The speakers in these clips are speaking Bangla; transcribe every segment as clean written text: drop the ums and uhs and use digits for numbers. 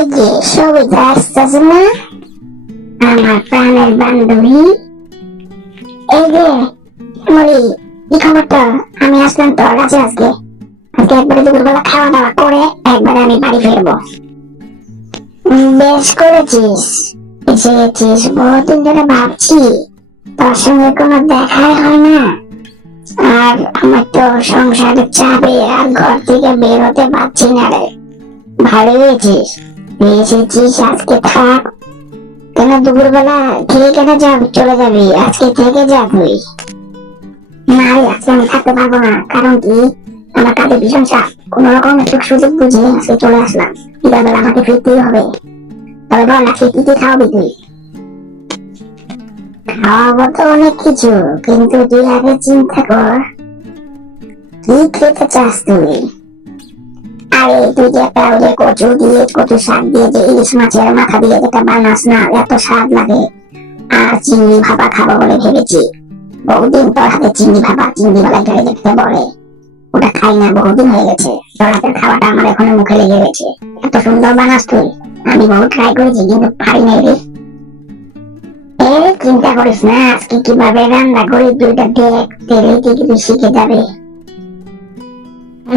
এই যে সবিতা আসতেছে না, আমার প্রাণের বান্ধবী। এই যে মরি, কি খবরটা? আমি আসলাম তোর কাছে আজকে। আজকে একবারে দুপুরবেলা খাওয়া দাওয়া করে একবারে আমি বাড়ি ফিরবো। বেশ করেছিস, এসে গেছিস। বহুদিন ধরে ভাবছি তোর সঙ্গে কোনো দেখাই হয় না, আর আমার তো সংসারের চাপে আর ঘর থেকে বের হতে পারছি না রে। ভালো হয়েছিস, তুই এসেছিস। আজকে থাক, কেন দুপুরবেলা খেয়ে কেন চলে যাবি? আজকে থেকে যা তুই। না রে, আজকে আমি থাকতে পারবো না। কারণ কি, আমার কাজে ভীষণ চাপ। কোন রকম একটু সুযোগ বুঝে আজকে চলে আসলাম। বিকালবেলা আমাকে ফিরতেই হবে। তবে বল, আজকে কি কি খাওয়াবি তুই? খাওয়াবো তো অনেক কিছু, কিন্তু তুই আগে চিন্তা কর কি খেতে চাস তুই। আরে তুই যে একটা ওই যে কচু দিয়ে, কচু শাক দিয়ে যে ইলিশ মাছের মাথা দিয়ে যেটা বানাস না, এত স্বাদ লাগে। আর চিংড়ি ভাপা খাবো বলে ভেবেছি। বহুদিন তোর হাতে চিংড়ি ভাপা, চিংড়ি মালাইকারি যেতে বলে, ওটা খাই না, বহুদিন হয়ে গেছে। তোর হাতের খাওয়াটা আমার এখনো মুখে লেগে গেছে। এত সুন্দর বানাস তুই, আমি বহু ট্রাই করেছি কিন্তু পারি নাই রে। চিন্তা করিস না, আজকে কিভাবে রান্না করি দুইটা দেখ, তেলে তুই শিখে যাবে।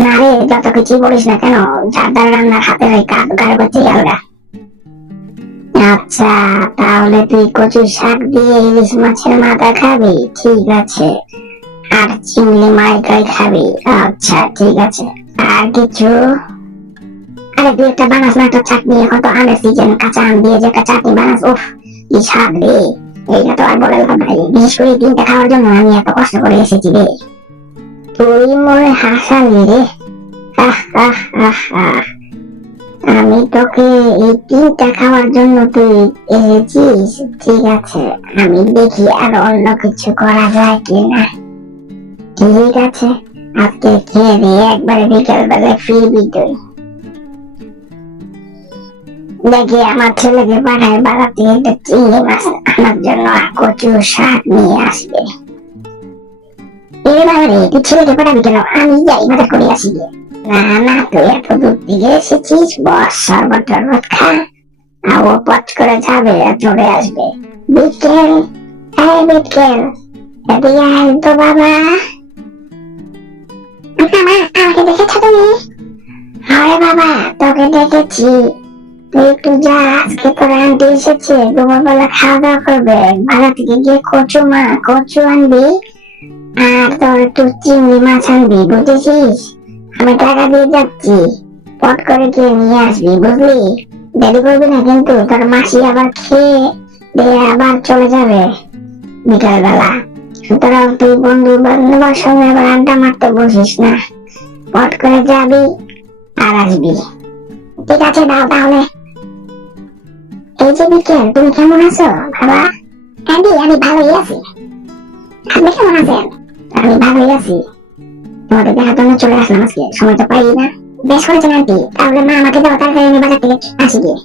না রে, যত কিছুই বলিস না কেন, যার রান্নার হাতে ওই কার করছে আলাদা। আচ্ছা, তাহলে তুই কচু শাক দিয়ে ইলিশ মাছের মাথা খাবি, ঠিক আছে। আর চিংড়ি মালাইকারি খাবি, আচ্ছা ঠিক আছে। আর কিছু? আরে তুই একটা বানাস না, একটা চাটনি। এখন তো আমের সিজন, কাঁচা আম দিয়ে যে একটা চাটনি বানাস, উফ কি স্বাদ রে। এইটা তো আর বলে লাভ নাই, বিশেষ করে দিনটা খাওয়ার জন্য আমি এত কষ্ট করে এসেছি রে। তুই মনে হাসালি রে। আহ আহ আহ আহ, আমি তোকে এই তিনটা খাওয়ার জন্য তুই এসেছিস, ঠিক আছে। আমি দেখি আর অন্য কিছু করা যায় কিনা। ঠিক আছে, আজকে খেয়ে দিয়ে একবারে বিকেল বেলায় ফিরবি তুই। দেখি আমার ছেলেকে পাঠায় বাজার থেকে একটা চিংড়ি মাছ আনার জন্য, কচু শাক নিয়ে আসবে। এবারে তুই ছেলেকে পাঠাবি কেন? আমি যাই বাজার করে আসি গিয়ে। না না, তুই এত দূর থেকে এসেছিস, বস শরবত টরবত খা। আর ও পচ করে যাবে আর চলে আসবে। বিকেল, এই বিকেল, এদিকে আয় তো বাবা। মামা, আমাকে দেখেছো তুমি? আরে বাবা, তোকে দেখেছি। তুই একটু যা, আজকে তোর আন্টি এসেছে, দুপুরবেলা খাওয়া দাওয়া করবে। বাজার থেকে গিয়ে কচু আনবি, আর তোর একটু চিংড়ি মাছ আনবি, বুঝেছিস? আমি টাকা দিয়ে যাচ্ছি, পট করে গিয়ে নিয়ে আসবি, বুঝলি? দেরি করবি না কিন্তু, তোর মাসি আবার খেয়ে দিয়ে আবার চলে যাবে বিকাল বেলা। সুতরাং তুই বন্ধু বান্ধবের সঙ্গে আবার আড্ডা মারতে বসিস না, পট করে যাবি আর আসবি। ঠিক আছে, দাও তাহলে। এই যে বিকেল, তুমি কেমন আছো বাবা? আন্টি, আমি ভালোই আছি। আপনি কেমন আছেন? আমি ভালোই আছি। তোমাদের দেখার জন্য চলে আসলাম আজকে, সময় তো পাই না। বেশ করেছেন আন্টি, তাহলে মা আমাকে দাও, তাড়াতাড়ি আমি বাজার থেকে আসি গিয়ে।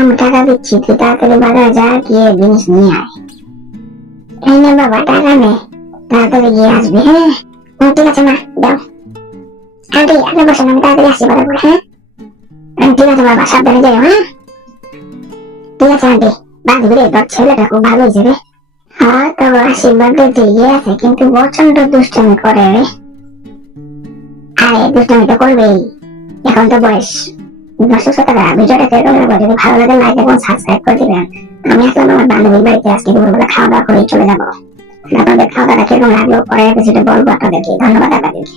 আমি টাকা দিচ্ছি, তুই তাড়াতাড়ি বাজারে যা, গিয়ে জিনিস নিয়ে আয়। এই নে বাবা, টাকা নে, তাড়াতাড়ি গিয়ে আসবি। হ্যাঁ ঠিক আছে মা, দাও। আন্টি আপনি বসেন, আমি তাড়াতাড়ি আসছি বাজার করে। হ্যাঁ ঠিক আছে বাবা, সাবধানে যাও। হ্যাঁ ঠিক আছে আন্টি। বান্ধবী রে, তোর ছেলেটা খুব ভালো হয়েছে রে। হ্যাঁ, তবে আশীর্বাদ ঠিকই আছে, কিন্তু প্রচন্ড দুষ্টামি করে রে। আরে দুষ্টামি তো করবেই, এখন তো বয়স। দর্শক শ্রোতারা, ভিডিওটা কেমন লাগলো? যদি ভালো লাগে লাইক এবং সাবস্ক্রাইব করে দিবেন। আমি আসলাম আমার বান্ধবীর বাড়িতে, আজকে দুপুরবেলা খাওয়া দাওয়া করে চলে যাবো। আপনাদের খাওয়া দাওয়া কিরকম লাগলো পরের এপিসোডে বলবো আপনাদেরকে। ধন্যবাদ আপনাদেরকে।